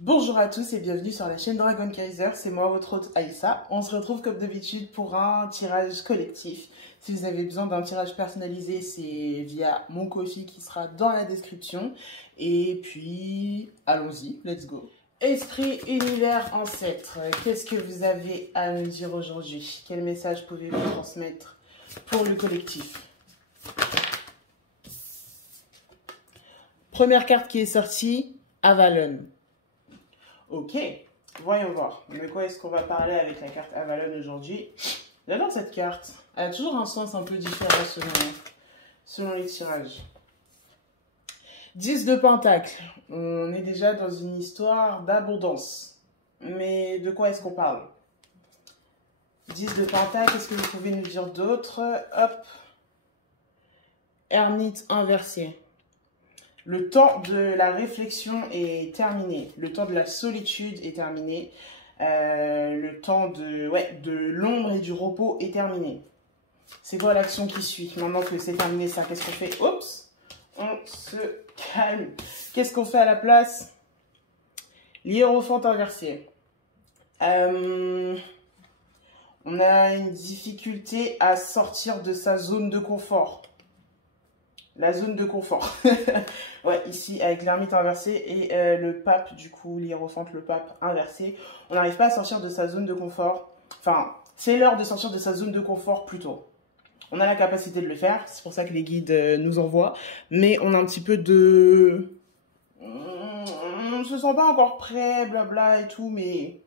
Bonjour à tous et bienvenue sur la chaîne Dragon Kaiser, c'est moi votre hôte Aïssa. On se retrouve comme d'habitude pour un tirage collectif. Si vous avez besoin d'un tirage personnalisé, c'est via mon Ko-fi qui sera dans la description. Et puis, allons-y, let's go. Esprit, univers, ancêtre, qu'est-ce que vous avez à nous dire aujourd'hui? Quel message pouvez-vous transmettre pour le collectif? Première carte qui est sortie, Avalon. Ok, voyons voir. De quoi est-ce qu'on va parler avec la carte Avalon aujourd'hui? J'adore cette carte. Elle a toujours un sens un peu différent selon les tirages. 10 de Pentacle. On est déjà dans une histoire d'abondance. Mais de quoi est-ce qu'on parle? 10 de Pentacle, qu'est-ce que vous pouvez nous dire d'autre? Hop. Ermite inversé. Le temps de la réflexion est terminé. Le temps de la solitude est terminé. Le temps de l'ombre et du repos est terminé. C'est quoi l'action qui suit? Maintenant que c'est terminé ça, qu'est-ce qu'on fait? Oups, on se calme. Qu'est-ce qu'on fait à la place? L'hiérophante inversé. On a une difficulté à sortir de sa zone de confort. La zone de confort. Ouais, ici, avec l'ermite inversé et le pape, du coup, l'hiérophante, le pape inversé. On n'arrive pas à sortir de sa zone de confort. Enfin, c'est l'heure de sortir de sa zone de confort plutôt. On a la capacité de le faire, c'est pour ça que les guides nous envoient. Mais on a un petit peu de... On se sent pas encore prêt, blabla et tout, mais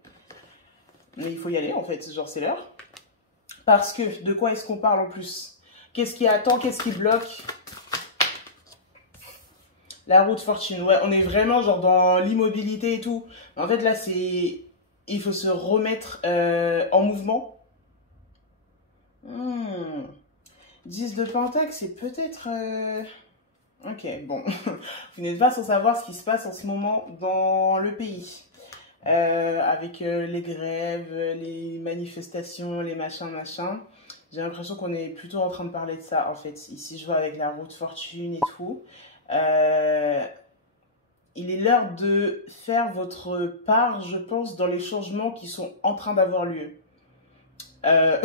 il faut y aller, en fait. Genre, c'est l'heure. Parce que, de quoi est-ce qu'on parle en plus? Qu'est-ce qui attend? Qu'est-ce qui bloque? La roue de fortune, ouais, on est vraiment genre dans l'immobilité et tout. En fait, là, c'est... Il faut se remettre en mouvement. 10 de Pentacle, c'est peut-être... Ok, bon. Vous n'êtes pas sans savoir ce qui se passe en ce moment dans le pays. Avec les grèves, les manifestations, les machins. J'ai l'impression qu'on est plutôt en train de parler de ça, en fait. Ici, je vois avec la roue de fortune et tout. Il est l'heure de faire votre part, je pense, dans les changements qui sont en train d'avoir lieu. Ce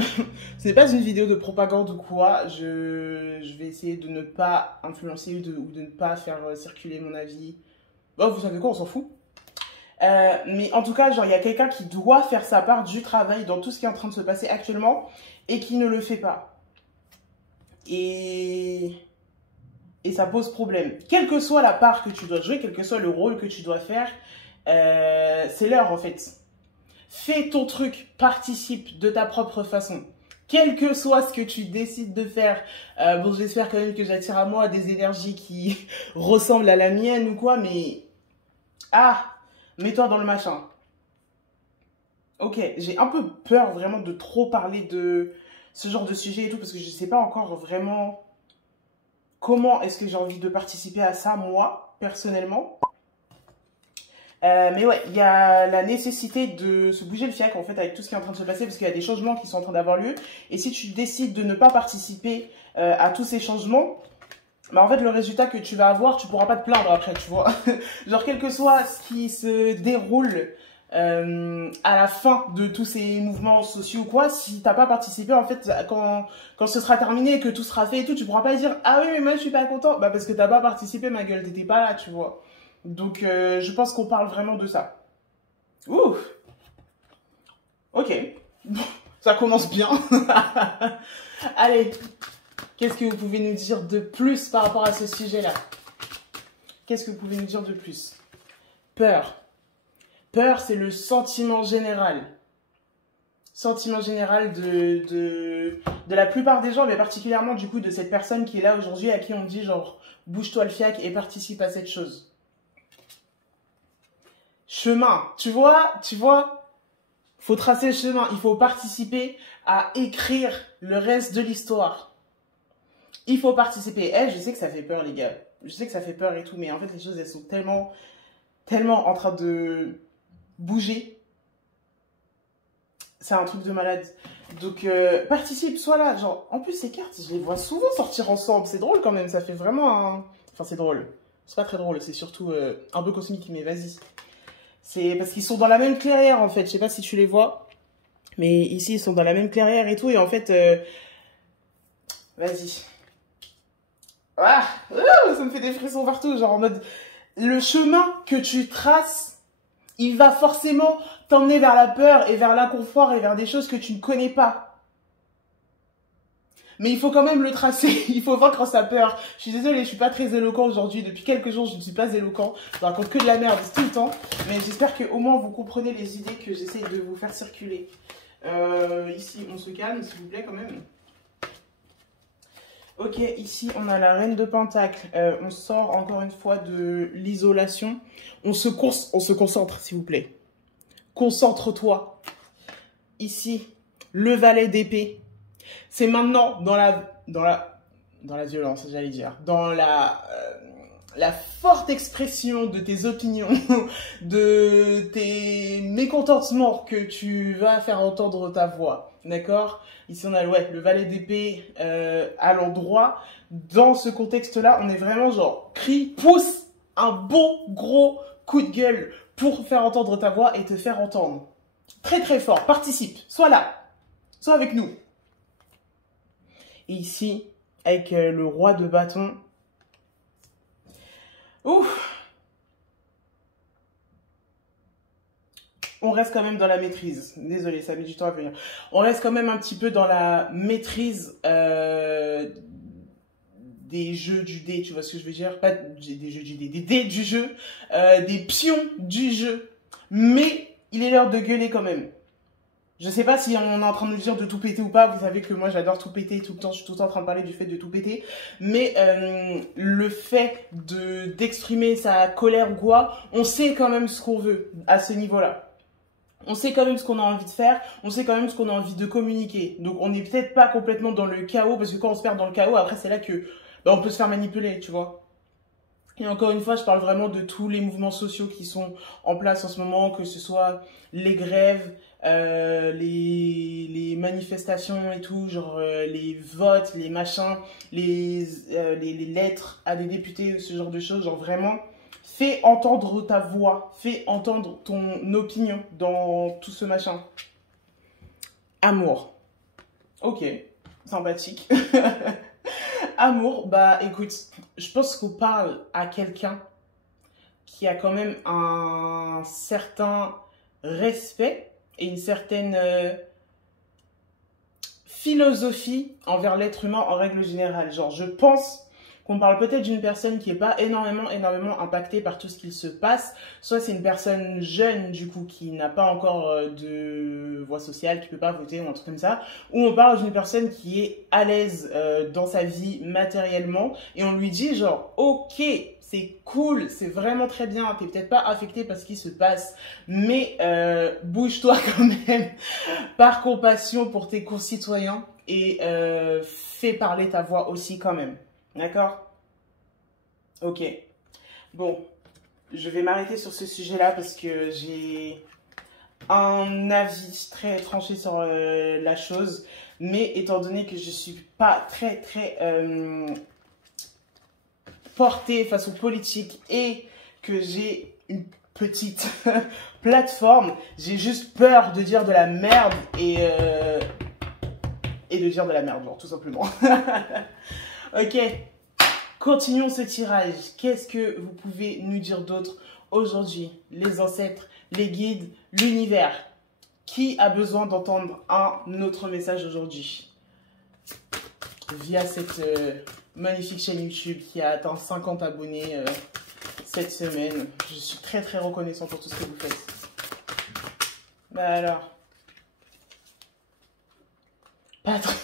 n'est pas une vidéo de propagande ou quoi. Je vais essayer de ne pas influencer ou de ne pas faire circuler mon avis. Bon, vous savez quoi, on s'en fout. Mais en tout cas, genre, il y a quelqu'un qui doit faire sa part du travail dans tout ce qui est en train de se passer actuellement et qui ne le fait pas. Et ça pose problème. Quelle que soit la part que tu dois jouer, quel que soit le rôle que tu dois faire, c'est l'heure en fait. Fais ton truc, participe de ta propre façon. Quel que soit ce que tu décides de faire. Bon, j'espère quand même que j'attire à moi des énergies qui ressemblent à la mienne ou quoi, mais... Ah, mets-toi dans le machin. Ok, j'ai un peu peur vraiment de trop parler de ce genre de sujet et tout, parce que je ne sais pas encore vraiment... Comment est-ce que j'ai envie de participer à ça, moi, personnellement? Mais ouais, il y a la nécessité de se bouger le fiac, en fait, avec tout ce qui est en train de se passer, parce qu'il y a des changements qui sont en train d'avoir lieu. Et si tu décides de ne pas participer à tous ces changements, bah en fait, le résultat que tu vas avoir, tu pourras pas te plaindre après, tu vois. Genre, quel que soit ce qui se déroule à la fin de tous ces mouvements sociaux ou quoi, si t'as pas participé, en fait, quand ce sera terminé et que tout sera fait et tout, tu pourras pas dire ah oui mais moi je suis pas content, bah parce que t'as pas participé, ma gueule, t'étais pas là, tu vois. Donc je pense qu'on parle vraiment de ça. Ouh. Ok, bon, ça commence bien. Allez, qu'est-ce que vous pouvez nous dire de plus par rapport à ce sujet-là? Qu'est-ce que vous pouvez nous dire de plus? Peur. Peur, c'est le sentiment général. Sentiment général de la plupart des gens, mais particulièrement du coup de cette personne qui est là aujourd'hui, à qui on dit genre, bouge-toi le fiac et participe à cette chose. Chemin, tu vois, faut tracer le chemin, il faut participer à écrire le reste de l'histoire. Il faut participer. Je sais que ça fait peur les gars, je sais que ça fait peur et tout, mais en fait les choses elles sont tellement en train de bouger, c'est un truc de malade. Donc participe, sois là, genre en plus ces cartes je les vois souvent sortir ensemble, c'est drôle quand même, ça fait vraiment un... Enfin c'est drôle, c'est pas très drôle, c'est surtout un peu cosmique, mais vas-y, C'est parce qu'ils sont dans la même clairière, en fait. Je sais pas si tu les vois. Mais ici, ils sont dans la même clairière et tout. Et en fait, vas-y. Ah, ça me fait des frissons partout. Genre en mode, le chemin que tu traces, il va forcément t'emmener vers la peur et vers l'inconfort et vers des choses que tu ne connais pas. Mais il faut quand même le tracer, il faut vaincre sa peur. Je suis désolée, je suis pas très éloquent aujourd'hui. Depuis quelques jours, je ne suis pas éloquent. Je raconte que de la merde tout le temps. Mais j'espère qu'au moins vous comprenez les idées que j'essaie de vous faire circuler. Ici, on se calme, s'il vous plaît, quand même. Ok, ici, on a la reine de Pentacle. On sort encore une fois de l'isolation. On se concentre, s'il vous plaît. Concentre-toi. Ici, le valet d'épée. C'est maintenant dans la violence, j'allais dire, dans la forte expression de tes opinions, de tes mécontentements que tu vas faire entendre ta voix, d'accord? Ici, on a le valet d'épée à l'endroit. Dans ce contexte-là, on est vraiment genre, crie, pousse un bon gros coup de gueule pour faire entendre ta voix et te faire entendre. Très très fort, participe, sois là, sois avec nous. Et ici, avec le roi de bâton. Ouf! On reste quand même dans la maîtrise. Désolée, ça met du temps à venir. On reste quand même un petit peu dans la maîtrise des jeux du dé, tu vois ce que je veux dire? Pas des jeux du dé, des dés du jeu, des pions du jeu. Mais il est l'heure de gueuler quand même. Je sais pas si on est en train de nous dire de tout péter ou pas. Vous savez que moi j'adore tout péter tout le temps. Je suis tout le temps en train de parler du fait de tout péter. Mais le fait d'exprimer sa colère ou quoi, on sait quand même ce qu'on veut à ce niveau-là. On sait quand même ce qu'on a envie de faire. On sait quand même ce qu'on a envie de communiquer. Donc on n'est peut-être pas complètement dans le chaos. Parce que quand on se perd dans le chaos, après c'est là que on peut se faire manipuler, tu vois. Et encore une fois, je parle vraiment de tous les mouvements sociaux qui sont en place en ce moment, que ce soit les grèves, les manifestations et tout, genre les votes, les machins, les lettres à des députés, ce genre de choses. Genre vraiment, fais entendre ta voix, fais entendre ton opinion dans tout ce machin. Amour. Ok, sympathique. Amour, bah écoute, je pense qu'on parle à quelqu'un qui a quand même un certain respect et une certaine philosophie envers l'être humain en règle générale. Genre, je pense qu'on parle peut-être d'une personne qui n'est pas énormément impactée par tout ce qu'il se passe. Soit c'est une personne jeune, du coup, qui n'a pas encore de voix sociale, qui peut pas voter ou un truc comme ça. Ou on parle d'une personne qui est à l'aise dans sa vie matériellement. Et on lui dit genre, ok, c'est cool, c'est vraiment très bien, t'es peut-être pas affecté par ce qui se passe, mais bouge-toi quand même par compassion pour tes concitoyens et fais parler ta voix aussi quand même. D'accord? Ok. Bon, je vais m'arrêter sur ce sujet-là parce que j'ai un avis très tranché sur la chose. Mais étant donné que je suis pas très portée face aux politiques et que j'ai une petite plateforme, j'ai juste peur de dire de la merde et de dire de la merde, genre, tout simplement. Ok, continuons ce tirage. Qu'est-ce que vous pouvez nous dire d'autre aujourd'hui? Les ancêtres, les guides, l'univers. Qui a besoin d'entendre un autre message aujourd'hui? Via cette magnifique chaîne YouTube qui a atteint 50 abonnés cette semaine. Je suis très reconnaissant pour tout ce que vous faites. Bah alors. Patron.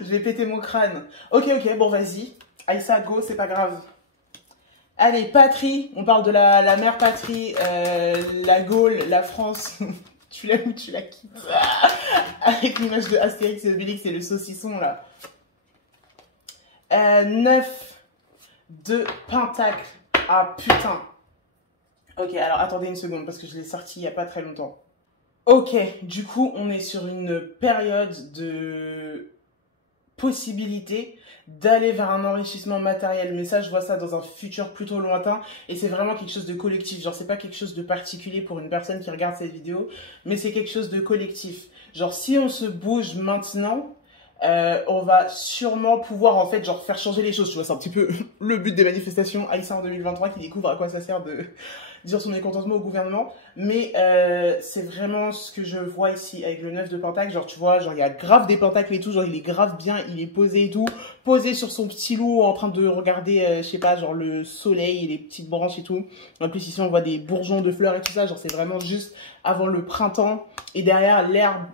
Je vais péter mon crâne. Ok, bon, vas-y. Aïssa, go, c'est pas grave. Allez, patrie. On parle de la mère patrie, la Gaule, la France. Tu l'aimes ou tu la quittes? Avec l'image de Astérix et Obélix et le saucisson, là. 9 de Pentacle. Ah, putain. Ok, alors attendez une seconde, parce que je l'ai sorti il n'y a pas très longtemps. Ok, du coup, on est sur une période de possibilité d'aller vers un enrichissement matériel. Mais ça, je vois ça dans un futur plutôt lointain. Et c'est vraiment quelque chose de collectif. Genre, c'est pas quelque chose de particulier pour une personne qui regarde cette vidéo, mais c'est quelque chose de collectif. Genre, si on se bouge maintenant, on va sûrement pouvoir, en fait, genre, faire changer les choses. Tu vois, c'est un petit peu le but des manifestations Aïssa en 2023 qui découvre à quoi ça sert de dire son mécontentement au gouvernement. Mais c'est vraiment ce que je vois ici avec le 9 de Pentacle. Genre, tu vois, genre, il y a grave des pentacles et tout. Genre, il est grave bien, il est posé et tout. Posé sur son petit loup en train de regarder, je sais pas, genre, le soleil et les petites branches et tout. En plus, ici, on voit des bourgeons de fleurs et tout ça. Genre, c'est vraiment juste avant le printemps. Et derrière,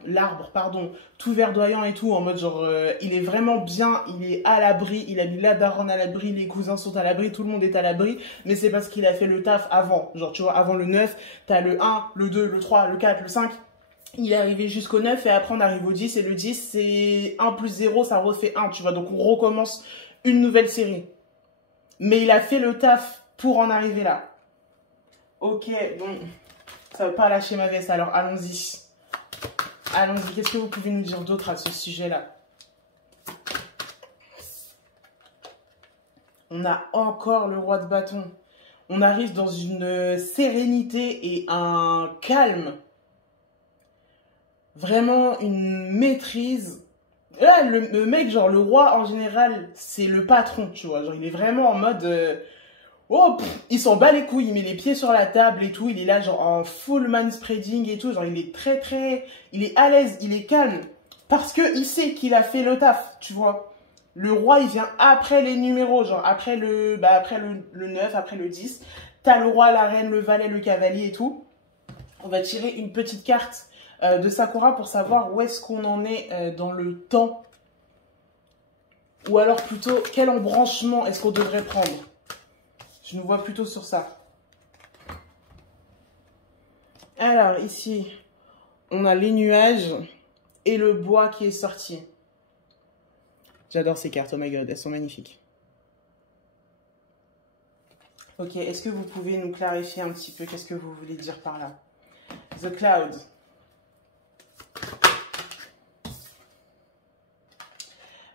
l'arbre, pardon, tout verdoyant et tout, en mode genre, il est vraiment bien, il est à l'abri, il a mis la daronne à l'abri, les cousins sont à l'abri, tout le monde est à l'abri, mais c'est parce qu'il a fait le taf avant. Genre, tu vois, avant le 9, t'as le 1, le 2, le 3, le 4, le 5, il est arrivé jusqu'au 9 et après on arrive au 10, et le 10, c'est 1 plus 0, ça refait 1, tu vois, donc on recommence une nouvelle série. Mais il a fait le taf pour en arriver là. Ok, bon, ça veut pas lâcher ma veste, alors allons-y. Allons-y, qu'est-ce que vous pouvez nous dire d'autre à ce sujet-là? On a encore le roi de bâton. On arrive dans une sérénité et un calme. Vraiment une maîtrise. Là, le mec, genre le roi en général, c'est le patron, tu vois. Genre, il est vraiment en mode... oh, il s'en bat les couilles, il met les pieds sur la table et tout. Il est là, genre en full man spreading et tout. Genre, il est il est à l'aise, il est calme. Parce que il sait qu'il a fait le taf, tu vois. Le roi, il vient après les numéros, genre après le 9, après le 10. T'as le roi, la reine, le valet, le cavalier et tout. On va tirer une petite carte de Sakura pour savoir où est-ce qu'on en est dans le temps. Ou alors plutôt, quel embranchement est-ce qu'on devrait prendre? Je nous vois plutôt sur ça. Alors, ici, on a les nuages et le bois qui est sorti. J'adore ces cartes, oh my god, elles sont magnifiques. Ok, est-ce que vous pouvez nous clarifier un petit peu qu'est-ce que vous voulez dire par là? The Cloud.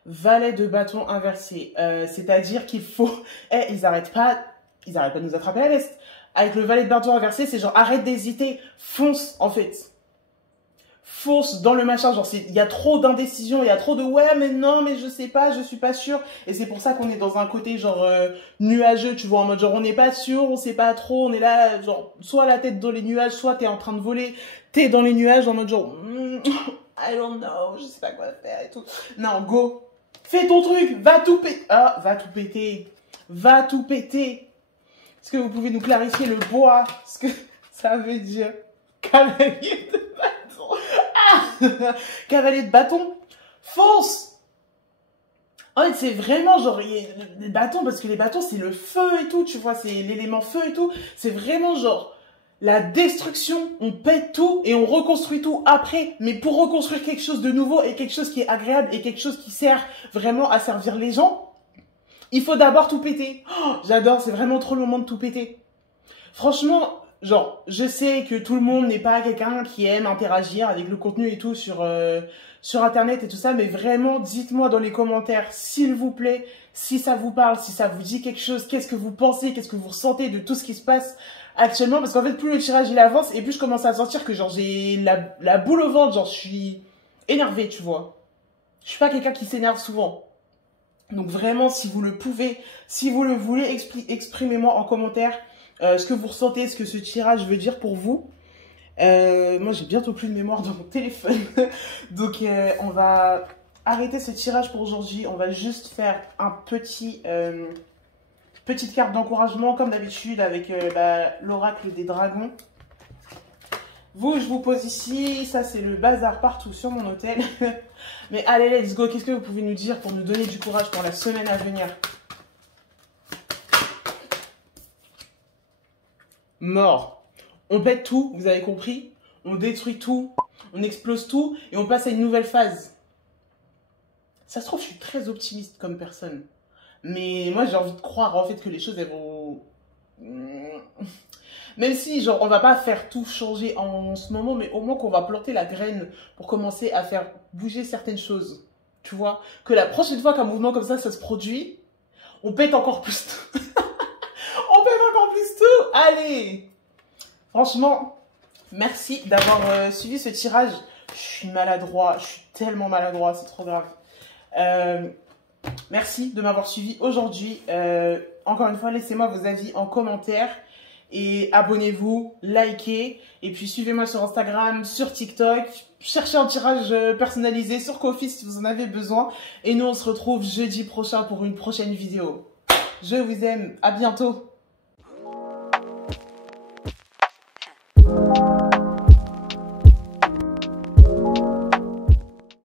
Valet de bâton inversé. C'est-à-dire qu'il faut... ils arrêtent pas de nous attraper à l'est. Avec le valet de bâton inversé, c'est genre arrête d'hésiter, fonce en fait. Fonce dans le machin, genre il y a trop d'indécision, il y a trop de ouais mais non mais je sais pas, je suis pas sûr, et c'est pour ça qu'on est dans un côté genre nuageux, tu vois, en mode genre on n'est pas sûr, on sait pas trop, on est là genre soit la tête dans les nuages, soit t'es en train de voler, t'es dans les nuages en mode genre I don't know, je sais pas quoi faire et tout. Non, go, fais ton truc, va tout péter, va tout péter, va tout péter. Est-ce que vous pouvez nous clarifier le bois, ce que ça veut dire? Cavalier de cavalier de bâton, fonce! En fait, c'est vraiment genre les bâtons, parce que les bâtons, c'est le feu et tout, tu vois, c'est l'élément feu et tout. C'est vraiment genre la destruction, on pète tout et on reconstruit tout après. Mais pour reconstruire quelque chose de nouveau et quelque chose qui est agréable et quelque chose qui sert vraiment à servir les gens, il faut d'abord tout péter. Oh, j'adore, c'est vraiment trop le moment de tout péter. Franchement... genre, je sais que tout le monde n'est pas quelqu'un qui aime interagir avec le contenu et tout sur Internet et tout ça, mais vraiment, dites-moi dans les commentaires, s'il vous plaît, si ça vous parle, si ça vous dit quelque chose, qu'est-ce que vous pensez, qu'est-ce que vous ressentez de tout ce qui se passe actuellement, parce qu'en fait, plus le tirage il avance, et plus je commence à sentir que genre j'ai la boule au ventre, genre je suis énervée, tu vois. Je suis pas quelqu'un qui s'énerve souvent. Donc vraiment, si vous le pouvez, si vous le voulez, exprimez-moi en commentaire ce que vous ressentez, ce que ce tirage veut dire pour vous. Moi, j'ai bientôt plus de mémoire dans mon téléphone. Donc, on va arrêter ce tirage pour aujourd'hui. On va juste faire un petite carte d'encouragement, comme d'habitude, avec l'oracle des dragons. Vous, je vous pose ici. Ça, c'est le bazar partout sur mon hôtel. Mais allez, let's go. Qu'est-ce que vous pouvez nous dire pour nous donner du courage pour la semaine à venir? Mort. On pète tout, vous avez compris? On détruit tout, on explose tout et on passe à une nouvelle phase. Ça se trouve, je suis très optimiste comme personne. Mais moi, j'ai envie de croire en fait que les choses, elles vont... Même si, genre, on va pas faire tout changer en ce moment, mais au moins qu'on va planter la graine pour commencer à faire bouger certaines choses. tu vois, que la prochaine fois qu'un mouvement comme ça se produit, on pète encore plus tout. On pète encore plus tout. Allez. Franchement, merci d'avoir suivi ce tirage. Je suis maladroit, je suis tellement maladroit, c'est trop grave. Merci de m'avoir suivi aujourd'hui. Encore une fois, laissez-moi vos avis en commentaire. Et abonnez-vous, likez. Et puis suivez-moi sur Instagram, sur TikTok. Cherchez un tirage personnalisé sur Ko-fi si vous en avez besoin. Et nous, on se retrouve jeudi prochain pour une prochaine vidéo. Je vous aime. À bientôt.